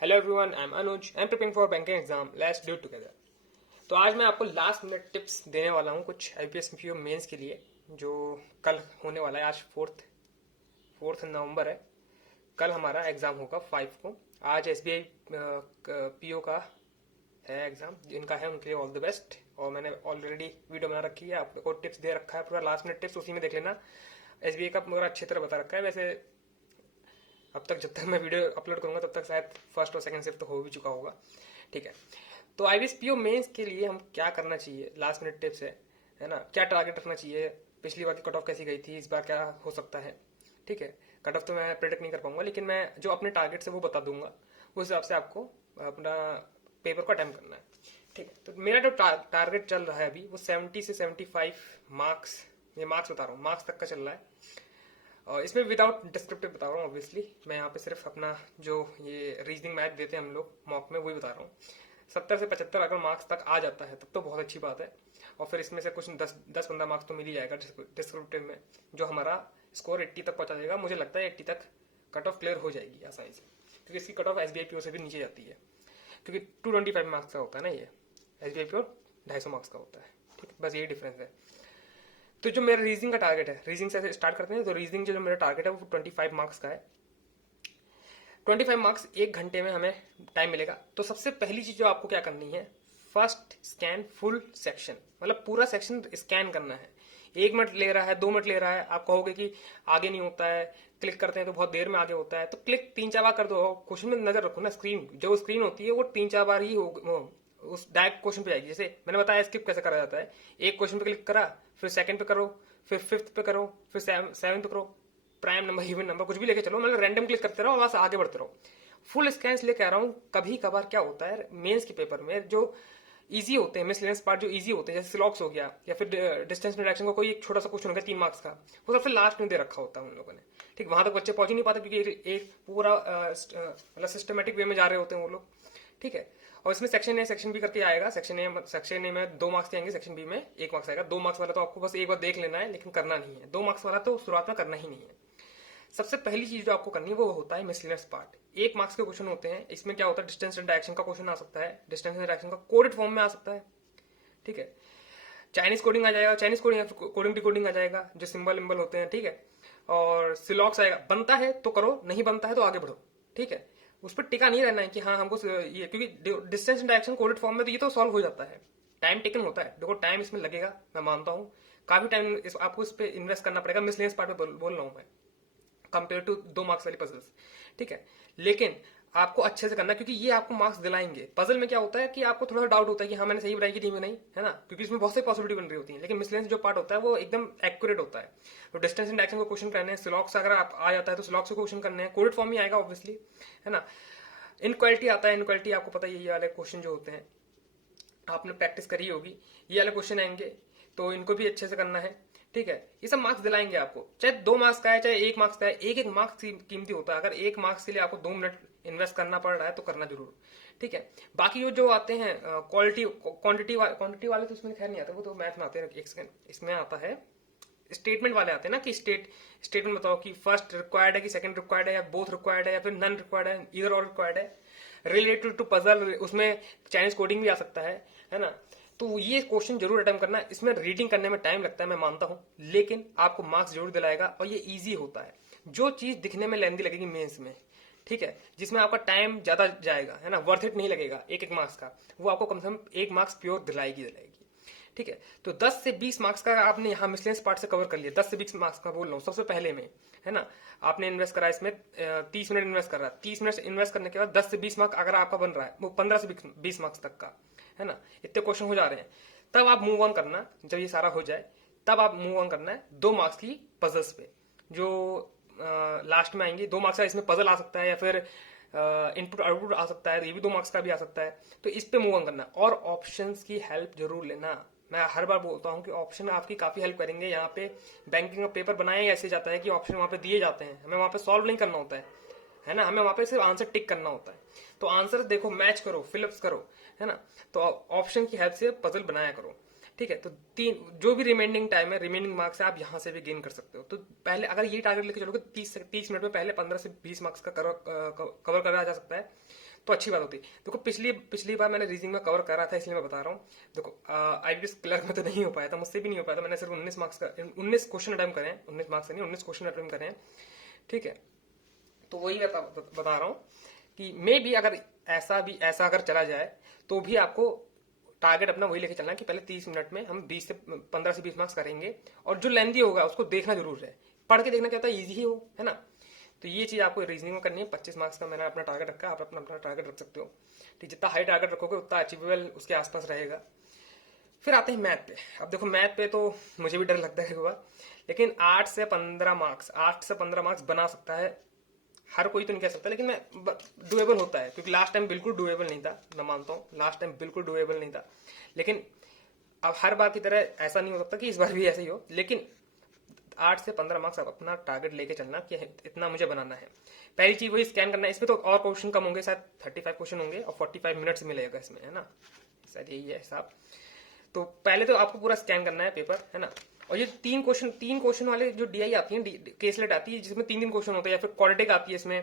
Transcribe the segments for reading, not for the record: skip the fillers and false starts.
Hello everyone, I am Anuj. I am preparing for banking exam. Let's do it together. तो आज मैं आपको last minute tips देने वाला हूँ कुछ आईपीएस पीओ मेंस के लिए, जो कल होने वाला है। आज फोर्थ नवंबर है। कल हमारा एग्जाम होगा 5 को। आज एसबीआई पीओ का है एग्जाम। जिनका है उनके लिए ऑल द बेस्ट। और मैंने ऑलरेडी वीडियो बना रखी है, आपको टिप्स दे रखा है, पूरा लास्ट मिनट टिप्स उसी में देख लेना। एसबीआई का पूरा अच्छी तरह बता रखा है। वैसे अब तक जब तक मैं वीडियो अपलोड करूंगा तब तक शायद फर्स्ट और सेकंड शिफ्ट तो हो भी चुका होगा। ठीक है, तो आईबीएस पीओ मेंस के लिए हम क्या करना चाहिए, लास्ट मिनट टिप्स है ना। क्या टारगेट रखना चाहिए, पिछली बार की कट ऑफ कैसी गई थी, इस बार क्या हो सकता है। ठीक है, कट ऑफ तो मैं प्रेडिक्ट नहीं कर पाऊंगा, लेकिन मैं जो अपने टारगेट से वो बता दूंगा। उस हिसाब से आपको अपना पेपर को अटेम्प्ट करना है। ठीक है, तो मेरा जो टारगेट चल रहा है अभी वो 70 से 75 मार्क्स, ये मार्क्स बता रहा हूँ, मार्क्स तक का चल रहा है। और इसमें विदाउट डिस्क्रिप्टिव बता रहा हूँ ऑब्वियसली। मैं यहाँ पे सिर्फ अपना जो ये रीजनिंग मैथ देते हैं हम लोग मॉक में, वही बता रहा हूँ। 70 से 75 अगर मार्क्स तक आ जाता है तब तो बहुत अच्छी बात है। और फिर इसमें से कुछ 10-15 मार्क्स तो मिल ही जाएगा डिस्क्रिप्टिव में, जो हमारा स्कोर 80 तक पहुंचा देगा। मुझे लगता है 80 तक कट ऑफ क्लियर हो जाएगी आसानी से, क्योंकि इसकी कट ऑफ एसबीआई पीओ से भी नीचे जाती है। क्योंकि 225 मार्क्स का होता है ना, ये एसबीआई पीओ 250 मार्क्स का होता है। ठीक है, बस यही डिफरेंस है। तो जो मेरा रीजनिंग का टारगेट है, रीजनिंग से स्टार्ट करते हैं। तो रीजनिंग जो मेरा टारगेट है वो 25 मार्क्स का है। 25 मार्क्स 1 घंटे में हमें टाइम मिलेगा। तो सबसे पहली चीज जो आपको क्या करनी है, फर्स्ट स्कैन फुल सेक्शन, मतलब पूरा सेक्शन स्कैन करना है। 1 मिनट ले रहा है, 2 मिनट ले रहा है, आप कहोगे कि आगे नहीं होता है, क्लिक करते हैं तो बहुत देर में आगे होता है। तो क्लिक 3-4 बार कर दो। क्वेश्चन में नजर रखो ना, स्क्रीन जो स्क्रीन होती है वो 3-4 बार ही उस डायरेक्ट क्वेश्चन पे जाएगी। जैसे मैंने बताया स्किप कैसे करा जाता है। एक क्वेश्चन पे क्लिक करा, फिर सेकंड पे करो, फिर फिफ्थ पे करो, फिर सेवन पे करो, प्राइम नंबर इवन नंबर कुछ भी लेके चलो, मतलब रैंडम क्लिक करते रहो और वहां से आगे बढ़ते रहो। फुल स्कैन लेके आ रहा हूँ। कभी कभार क्या होता है मेंस के पेपर में, जो इजी होते हैं मिसलेनियस पार्ट, जो इजी होते हैं जैसे सिलॉक्स हो गया या फिर डिस्टेंस रिडक्शन का कोई एक छोटा सा क्वेश्चन हो गया 3 मार्क्स का, वो सबसे लास्ट में दे रखा होता है उन लोगों ने। ठीक, वहां तक बच्चे पहुंच ही नहीं पाते, क्योंकि एक पूरा मतलब सिस्टमेटिक वे में जा रहे होते हैं वो लोग। ठीक है, और इसमें सेक्शन ए सेक्शन बी करके आएगा। सेक्शन ए में 2 मार्क्स आएंगे, सेक्शन बी में 1 मार्क्स आएगा। 2 मार्क्स वाला तो आपको बस एक बार देख लेना है, लेकिन करना नहीं है। 2 मार्क्स वाला तो शुरुआत में करना ही नहीं है। सबसे पहली चीज जो आपको करनी है वो होता है मिसलेनियस पार्ट। 1 मार्क्स के क्वेश्चन होते हैं। इसमें क्या होता है, डिस्टेंस एंड डायरेक्शन का क्वेश्चन आ सकता है, डिस्टेंस एंड डायरेक्शन का कोडेड फॉर्म में आ सकता है। ठीक है, चाइनीज कोडिंग आ जाएगा, चाइनीज कोडिंग कोडिंग डिकोडिंग आ जाएगा, जो सिंबल इम्बल होते हैं। ठीक है, और सिलॉक्स आएगा। बनता है तो करो, नहीं बनता है तो आगे बढ़ो। ठीक है, उस पर टिका नहीं रहना है कि हाँ हमको ये, क्योंकि distance and direction coded form में तो ये तो सॉल्व हो जाता है। टाइम टेकन होता है, देखो टाइम इसमें लगेगा, मैं मानता हूँ काफी टाइम आपको इस पे इन्वेस्ट करना पड़ेगा। मिसलेनियस पार्ट में बोल रहा हूँ मैं, कंपेयर टू 2 मार्क्स वाली पजल्स। ठीक है, लेकिन आपको अच्छे से करना है, क्योंकि ये आपको मार्क्स दिलाएंगे। पजल में क्या होता है कि आपको थोड़ा डाउट होता है कि हाँ मैंने सही बनाई कि नहीं, है ना, क्योंकि इसमें बहुत सारी पॉसिबिलिटी बन रही होती है। लेकिन मिसलेनियस जो पार्ट होता है वो एकदम एक्यूरेट होता है। तो डिस्टेंस एंड डायरेक्शन को क्वेश्चन करने हैं, सिलॉक्स अगर आप आ जाता है तो सिलॉक्स को क्वेश्चन करने हैं, कोडेड फॉर्म ही आएगा ऑब्वियसली, है ना। इनक्वालिटी आता है, इनक्वालिटी आपको पता है, ये वाले क्वेश्चन जो होते हैं आपने प्रैक्टिस करी होगी, ये वाले क्वेश्चन आएंगे, तो इनको भी अच्छे से करना है। ठीक है, ये सब मार्क्स दिलाएंगे आपको, चाहे 2 मार्क्स का है चाहे 1 मार्क्स का है। एक एक मार्क्स कीमती होता है। अगर 1 मार्क्स के लिए आपको 2 मिनट इन्वेस्ट करना पड़ रहा है तो करना जरूर। ठीक है, बाकी जो आते हैं क्वालिटी क्वांटिटी वाले तो इसमें खैर नहीं आते, वो तो मैथ में आते हैं। एक सेकंड, इसमें आता है स्टेटमेंट वाले आते हैं ना, कि स्टेटमेंट बताओ कि फर्स्ट रिक्वायर्ड है कि सेकंड रिक्वायर्ड है, या बोथ रिक्वायर्ड है, या फिर नन रिक्वायर्ड है, इधर और रिक्वायर्ड है। रिलेटेड टू पजल, उसमें चाइनीज कोडिंग भी आ सकता है ना। तो ये क्वेश्चन जरूर अटेम्प्ट करना। इसमें रीडिंग करने में टाइम लगता है, मैं मानता हूं, लेकिन आपको मार्क्स जरूर दिलाएगा। और ये इजी होता है। जो चीज दिखने में लेंदी लगेगी मेंस में, ठीक है, जिसमें आपका टाइम ज्यादा जाएगा, है ना, वर्थ इट नहीं लगेगा एक एक मार्क्स का, वो आपको कम से कम 1 मार्क्स प्योर दिलाएगी। ठीक है, तो 10 से 20 मार्क्स का आपने यहाँ मिसलेनियस पार्ट से कवर कर लिया। 10 से 20 मार्क्स का बोल रहा हूँ सबसे पहले में, है ना। आपने इन्वेस्ट करा इसमें 30 मिनट इन्वेस्ट कर रहा है। 30 मिनट इन्वेस्ट करने के बाद 10 से 20 मार्क्स अगर आपका बन रहा है, वो 15 से 20 मार्क्स तक का, है ना, इतने क्वेश्चन हो जा रहे हैं। तब आप मूव ऑन करना, जब ये सारा हो जाए तब आप मूव ऑन करना है 2 मार्क्स की पजल्स पे, जो लास्ट में आएंगी। 2 मार्क्स का इसमें पजल आ सकता है, या फिर इनपुट आउटपुट आ सकता है, तो ये भी 2 मार्क्स का भी आ सकता है। तो इस पे मूव ऑन करना, और ऑप्शंस की हेल्प जरूर लेना। मैं हर बार बोलता हूँ कि ऑप्शन आपकी काफी हेल्प करेंगे। यहाँ पे बैंकिंग का पेपर बनाया ऐसे जाता है कि ऑप्शन वहां पे दिए जाते हैं, हमें वहां पे सॉल्व नहीं करना होता है ना, हमें वहां पे सिर्फ आंसर टिक करना होता है। तो आंसर देखो, मैच करो, फिलअप्स करो, है ना। तो ऑप्शन की हेल्प से पजल बनाया करो। ठीक है, तो 3 जो भी रिमेनिंग टाइम है, रिमेनिंग मार्क्स है, आप यहां से भी गेन कर सकते हो। तो पहले अगर ये टारगेट लेके चलोगे 30 मिनट में पहले 15 से 20 मार्क्स का कवर करा जा सकता है। तो अच्छी बात होती। देखो पिछली बार मैंने रीजनिंग में कवर करा था, इसलिए मैं बता रहा हूँ। देखो आईपीएस क्लर्क में तो नहीं हो पाया था, मुझसे भी नहीं हो पाया था। मैंने सिर्फ 19 मार्क्स का 19 क्वेश्चन अटेम्प्ट करे हैं, 19 मार्क्स से नहीं 19 क्वेश्चन अटेम्प्ट करे हैं, ठीक है। तो वही बता रहा हूँ कि मे भी अगर ऐसा अगर चला जाए तो भी आपको टारगेट अपना वही लेके चलना है कि पहले 30 मिनट में हम 15 से 20 मार्क्स करेंगे, और जो लेंदी होगा उसको देखना जरूर है, पढ़ के देखना क्या होता है, ईजी ही हो, है ना। तो ये चीज आपको रीजनिंग में करनी है। 25 मार्क्स का मैंने अपना टारगेट रखा है, आप अपना टारगेट रख सकते हो, ठीक। जितना हाई टारगेट रखोगे उतना अचीवेबल उसके आसपास रहेगा। फिर आते हैं मैथ पे। अब देखो मैथ पे तो मुझे भी डर लगता है हुआ, लेकिन 8 से 15 मार्क्स बना सकता है हर कोई, तो नहीं कह सकता, लेकिन मैं डुएबल होता है, क्योंकि लास्ट टाइम बिल्कुल डुएबल नहीं था, मैं मानता हूँ लास्ट टाइम बिल्कुल डुएबल नहीं था। लेकिन अब हर बार की तरह ऐसा नहीं हो सकता कि इस बार भी ऐसे ही हो, लेकिन 8 से 15 मार्क्स आप अपना टारगेट लेके चलना कि इतना मुझे बनाना है। पहली चीज वही स्कैन करना है। इसमें तो और क्वेश्चन कम होंगे, शायद 35 क्वेश्चन होंगे और 45 मिनट्स मिलेगा इसमें, है ना, शायद यही है हिसाब। तो पहले तो आपको पूरा स्कैन करना है पेपर, है ना। और ये तीन क्वेश्चन वाले जो डीआई आती है, केसलेट आती है, जिसमें 3 क्वेश्चन होते हैं, या फिर क्वाड्रेटिक आती है, इसमें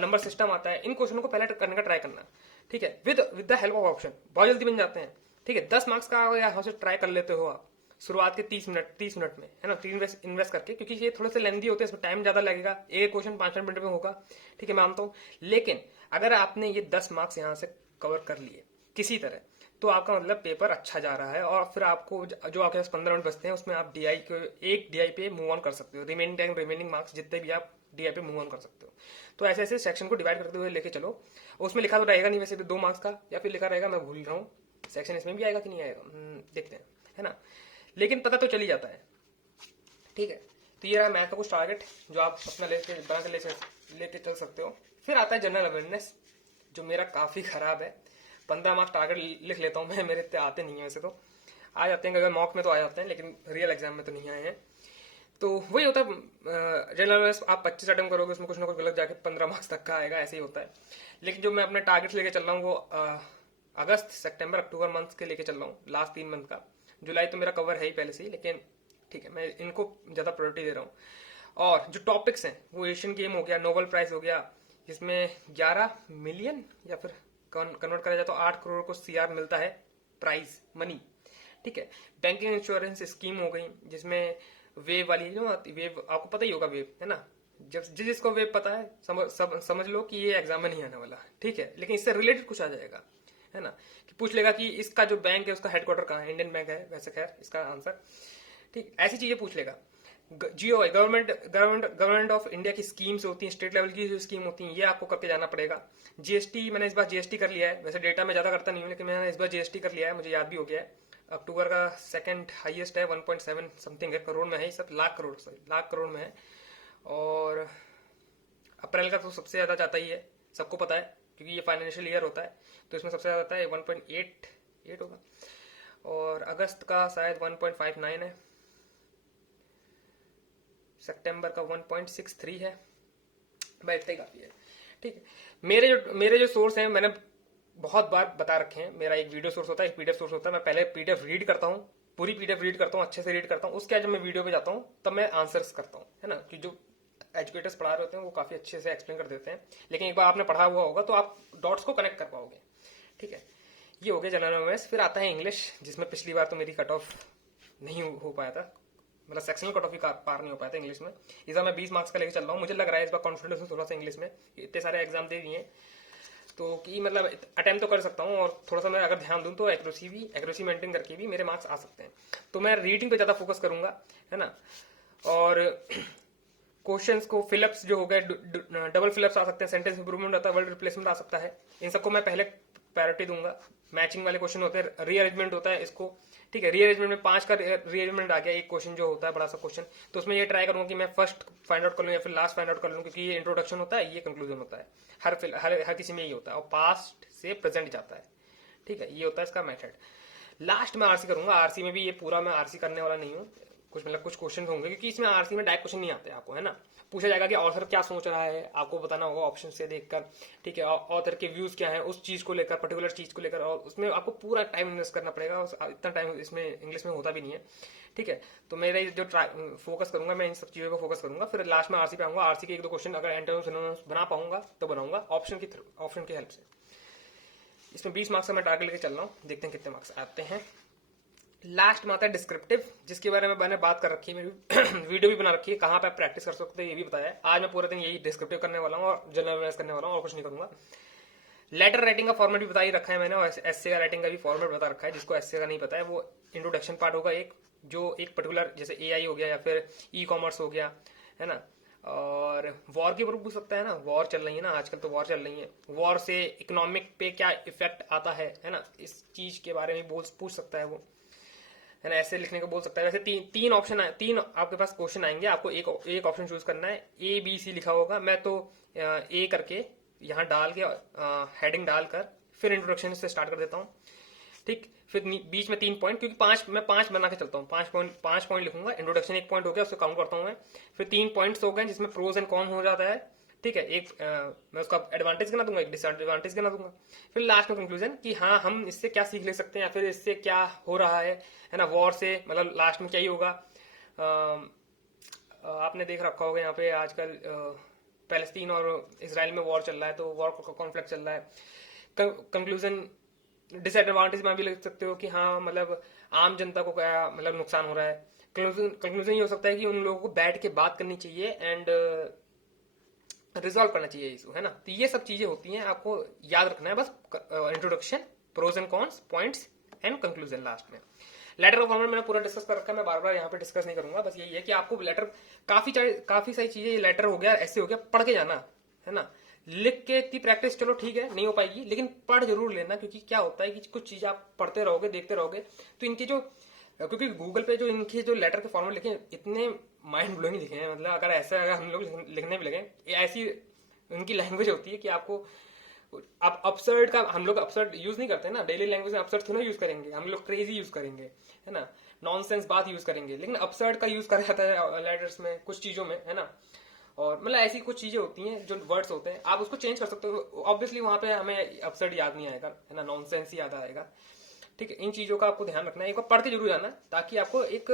नंबर सिस्टम आता है। इन क्वेश्चनों को पहले करने का ट्राई करना, ठीक है, with the help of option, बहुत जल्दी बन जाते हैं, ठीक है। 10 मार्क्स का यहाँ से ट्राई कर लेते हो आप शुरुआत के 30 मिनट में, है ना, इन्वेस्ट करके, क्योंकि ये थोड़े से लेंदी होते हैं, इसमें टाइम ज्यादा लगेगा, एक क्वेश्चन 5 मिनट में होगा, ठीक है, मानता हूँ। लेकिन अगर आपने ये 10 मार्क्स यहाँ से कवर कर लिए किसी तरह, तो आपका मतलब पेपर अच्छा जा रहा है, और फिर आपको जो आपके पास 15 मिनट बचते हैं उसमें आप डीआई को एक डीआई पे मूव ऑन कर सकते हो। रिमेनिंग मार्क्स जितने भी आप डीआई पे मूव ऑन कर सकते हो। तो ऐसे ऐसे सेक्शन को डिवाइड करते हुए लेके चलो। उसमें लिखा तो रहेगा नहीं वैसे भी 2 मार्क्स का, या फिर लिखा रहेगा, मैं भूल रहा हूँ, सेक्शन इसमें भी आएगा कि नहीं आएगा, देखते हैं, है ना। लेकिन पता तो चल ही जाता है, ठीक है। तो ये रहा मैथ का कुछ टारगेट जो आप अपना बना के लेके चल सकते हो। फिर आता है जनरल अवेयरनेस, जो मेरा काफी खराब है। 15 मार्क्स टारगेट लिख लेता हूँ मैं, मेरे इतने आते नहीं है वैसे, तो आ जाते हैं, अगर मॉक में तो आ जाते हैं, लेकिन रियल एग्जाम में तो नहीं आए हैं। तो वही होता है, जनरल अवेयरनेस आप 25 अटेम्प्ट करोगे, उसमें कुछ ना कुछ गलत जाके 15 मार्क्स तक का आएगा, ऐसे ही होता है। लेकिन जो मैं अपने टारगेट्स लेके चल रहा हूँ वो अगस्त, सितंबर, अक्टूबर मंथ के लेके चल रहा हूँ, लास्ट 3 मंथ का। जुलाई तो मेरा कवर है ही पहले से ही, लेकिन ठीक है, मैं इनको ज्यादा प्रायोरिटी दे रहा हूँ। और जो टॉपिक्स हैं वो एशियन गेम हो गया, नोबेल प्राइज हो गया, जिसमें 11 मिलियन या फिर कन्वर्ट करा जाए तो 8 करोड़ को सीआर मिलता है प्राइज मनी, ठीक है। बैंकिंग इंश्योरेंस स्कीम हो गई, जिसमें वेव वाली जो आती, वेव आपको पता ही होगा, वेव, है ना। जब जिसको वेव पता है समझ लो कि ये एग्जाम में नहीं आने वाला, ठीक है, लेकिन इससे रिलेटेड कुछ आ जाएगा, है ना। कि पूछ लेगा कि इसका जो बैंक है उसका हेडक्वार्टर कहाँ है, इंडियन बैंक है वैसे, खैर इसका आंसर, ठीक, ऐसी चीजें पूछ लेगा। जियो गवर्नमेंट ऑफ इंडिया की स्कीम्स होती हैं, स्टेट लेवल की जो स्कीम होती हैं, ये आपको करके जाना पड़ेगा। जीएसटी मैंने इस बार जीएसटी कर लिया है, वैसे डेटा में ज्यादा करता नहीं हूँ, लेकिन मैंने इस बार जीएसटी कर लिया है, मुझे याद भी हो गया है। अक्टूबर का सेकंड हाईएस्ट है, 1.7 समथिंग है, करोड़ में है, सब लाख करोड़ में है। और अप्रैल का तो सबसे ज्यादा जाता ही है, सबको पता है, क्योंकि ये फाइनेंशियल ईयर होता है, तो इसमें सबसे ज्यादा आता है, 1.88 होगा। और अगस्त का शायद 1.59 है, सितंबर का 1.63 है, भाई इतना ही काफी है, ठीक है। मेरे जो सोर्स हैं मैंने बहुत बार बता रखे हैं। मेरा एक वीडियो सोर्स होता है, एक पीडीएफ सोर्स होता है। मैं पहले पीडीएफ रीड करता हूँ, पूरी पीडीएफ रीड करता हूँ, अच्छे से रीड करता हूँ, उसके बाद जब मैं वीडियो पे जाता हूँ तब मैं आंसर्स करता हूँ, है ना। कि जो एजुकेटर्स पढ़ा रहे होते हैं वो काफी अच्छे से एक्सप्लेन कर देते हैं, लेकिन एक बार आपने पढ़ा हुआ होगा तो आप डॉट्स को कनेक्ट कर पाओगे, ठीक है। ये हो गया जनरल अवेयरनेस। फिर आता है इंग्लिश, जिसमें पिछली बार तो मेरी कट ऑफ नहीं हो पाया था, मतलब सेक्शनल कट ऑफ ही पार नहीं हो पाया था इंग्लिश में। इस बार मैं 20 मार्क्स का लेके चल रहा हूँ, मुझे लग रहा है इस बार कॉन्फिडेंस में थोड़ा सा इंग्लिश में, इतने सारे एग्जाम दे दिए तो कि मतलब अटेम्प्ट तो कर सकता हूँ, और थोड़ा सा मैं अगर ध्यान दूँ तो एक्यूरेसी मेंटेन करके भी मेरे मार्क्स आ सकते हैं। तो मैं रीडिंग पे ज्यादा फोकस करूंगा, है ना। और क्वेश्चंस को फिलअप्स जो हो गए, डबल फिलअप्स आ सकते हैं, सेंटेंस इंप्रूवमेंट आता है, वर्ड रिप्लेसमेंट आ सकता है, इन सबको मैं पहले प्रायोरिटी दूंगा। मैचिंग वाले क्वेश्चन होते हैं, रीअरेंजमेंट होता है इसको, ठीक है। रीअरेंजमेंट में 5 का रीअरेंजमेंट आ गया, एक क्वेश्चन जो होता है बड़ा सा क्वेश्चन, तो उसमें ये ट्राई करूंगा कि मैं फर्स्ट फाइंड आउट कर लूँ या फिर लास्ट फाइंड आउट कर लूँ, क्योंकि ये इंट्रोडक्शन होता है, ये कंक्लूजन होता है, हर किसी में यही होता है, और पास्ट से प्रेजेंट जाता है, ठीक है। ये होता है इसका मेथड। लास्ट में आरसी करूंगा, आरसी में भी ये पूरा मैं आरसी करने वाला नहीं हूँ, कुछ क्वेश्चन होंगे, क्योंकि इसमें आरसी में डायरेक्ट क्वेश्चन नहीं आते आपको, है ना। पूछा जाएगा कि ऑथर क्या सोच रहा है, आपको बताना होगा ऑप्शन से देखकर, ठीक है। ऑथर के व्यूज क्या है उस चीज को लेकर, पर्टिकुलर चीज को लेकर, और उसमें आपको पूरा टाइम इन्वेस्ट करना पड़ेगा, और इतना टाइम इसमें इंग्लिश में होता भी नहीं है, ठीक है। तो मेरे जो फोकस करूंगा, मैं इन सब चीजों पर फोकस करूंगा। फिर लास्ट में आरसी पे आऊंगा, आरसी के 1-2 क्वेश्चन अगर एंटोनिम्स सिनोनिम्स बना पाऊंगा तो बनाऊंगा ऑप्शन की हेल्प से, इसमें 20 मार्क्स का मैं टारगेट लेके चल रहा हूँ, देखते हैं कितने मार्क्स आते हैं। लास्ट में आता है डिस्क्रिप्टिव, जिसके बारे में मैंने बात कर रखी है, मेरी वीडियो भी बना रखी है, कहाँ पे आप प्रैक्टिस कर सकते हो ये भी बताया है। आज मैं पूरा दिन यही डिस्क्रिप्टिव करने वाला हूँ और जनरल अवेयरनेस करने वाला हूँ, और कुछ नहीं करूंगा। लेटर राइटिंग का फॉर्मेट भी बता ही रखा है मैंने, और एसए का राइटिंग का भी फॉर्मेट बता रखा है। जिसको एसए का नहीं पता है वो इंट्रोडक्शन पार्ट होगा एक, जो एक पर्टिकुलर जैसे एआई हो गया या फिर ई कॉमर्स हो गया, है ना। और वॉर के ऊपर पूछ सकता है ना, वॉर चल रही है ना आजकल, तो वॉर चल रही है, वॉर से इकोनॉमिक पे क्या इफेक्ट आता है ना, इस चीज के बारे में पूछ सकता है वो, है ना। ऐसे लिखने को बोल सकता है। वैसे तीन ऑप्शन तीन आपके पास क्वेश्चन आएंगे, आपको एक ऑप्शन चूज करना है। ए बी सी लिखा होगा, मैं तो ए करके यहाँ डाल के हेडिंग डालकर फिर इंट्रोडक्शन से स्टार्ट कर देता हूँ, ठीक। फिर बीच में 3 पॉइंट, क्योंकि मैं पांच बना के चलता हूँ, 5 पॉइंट लिखूंगा। इंट्रोडक्शन 1 पॉइंट हो गया, उसको काउंट करता हूँ मैं। फिर 3 पॉइंट्स हो गए जिसमें प्रोज एंड कॉन हो जाता है, ठीक है। एक मैं उसका एडवांटेज गिना दूंगा, एक डिसएडवांटेज गिना दूंगा। फिर लास्ट में कंक्लूजन कि हाँ हम इससे क्या सीख ले सकते हैं, या फिर इससे क्या हो रहा है ना, वॉर से मतलब लास्ट में क्या ही होगा। आपने देख रखा होगा यहाँ पे आजकल पैलेस्तीन और इसराइल में वॉर चल रहा है, तो वॉर का कॉन्फ्लिक्ट चल रहा है। कंक्लूजन डिसएडवांटेज में भी लिख सकते हो कि हाँ मतलब आम जनता को क्या मतलब नुकसान हो रहा है। कंक्लूजन ये हो सकता है कि उन लोगों को बैठ के बात करनी चाहिए एंड रिजॉल्व करना चाहिए इशू, है ना। तो ये सब चीजें होती हैं, आपको याद रखना है बस। Introduction, pros and cons, points and conclusion last में। लेटर का फॉर्मेट मैंने पूरा डिस्कस कर रखा है, मैं बार बार यहाँ पे डिस्कस नहीं करूंगा। बस यही है कि आपको लेटर काफी सारी चीजें, लेटर हो गया, ऐसे हो गया, पढ़ के जाना, है ना। लिख के इतनी प्रैक्टिस चलो ठीक है नहीं हो पाएगी, लेकिन पढ़ जरूर लेना, क्योंकि क्या होता है कि कुछ चीज आप पढ़ते रहोगे, देखते रहोगे, तो इनकी जो, क्योंकि गूगल पे जो इनके जो लेटर के फॉर्मेट लिखे इतने माइंड ब्लोइंग लिखे हैं, मतलब अगर हम लोग लिखने भी लगे, ऐसी उनकी लैंग्वेज होती है कि आपको, आप अपसर्ड का, हम लोग अपसर्ड यूज नहीं करते ना डेली लैंग्वेज में, अपसर्ड थोड़ा यूज करेंगे हम लोग, क्रेजी यूज करेंगे, है ना, नॉनसेंस बात यूज करेंगे, लेकिन अपसर्ड का यूज करा जाता है लेटर्स में कुछ चीजों में, है ना। और मतलब ऐसी कुछ चीजें होती हैं जो वर्ड्स होते हैं, आप उसको चेंज कर सकते हो। ऑब्वियसली वहां पे हमें अपसर्ड याद नहीं आएगा, है ना, नॉनसेंस ही याद आएगा, ठीक है। इन चीजों का आपको ध्यान रखना है, एक बार पढ़ के जरूर जाना, ताकि आपको एक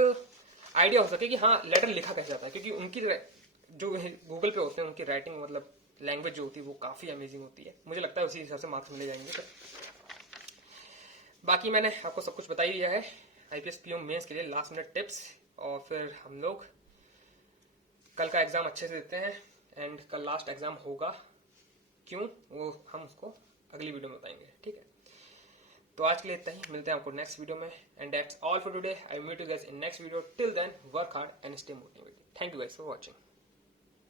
आइडिया हो सके कि हाँ लेटर लिखा कैसे जाता है। क्योंकि उनकी जो गूगल पे होते हैं उनकी राइटिंग मतलब लैंग्वेज जो होती है वो काफी अमेजिंग होती है। मुझे लगता है उसी हिसाब से मार्क्स मिले जाएंगे। तो बाकी मैंने आपको सब कुछ बता ही दिया है आईपीएस पीओ मेंस के लिए, लास्ट मिनट टिप्स। और फिर हम लोग कल का एग्जाम अच्छे से देते हैं, एंड कल लास्ट एग्जाम होगा, क्यों वो हम उसको अगली वीडियो में बताएंगे, ठीक है। तो आज के लिए इतना ही, मिलते हैं आपको नेक्स्ट वीडियो में, and that's all for today. I meet you guys in next video. Till then work hard and stay motivated. Thank you guys for watching.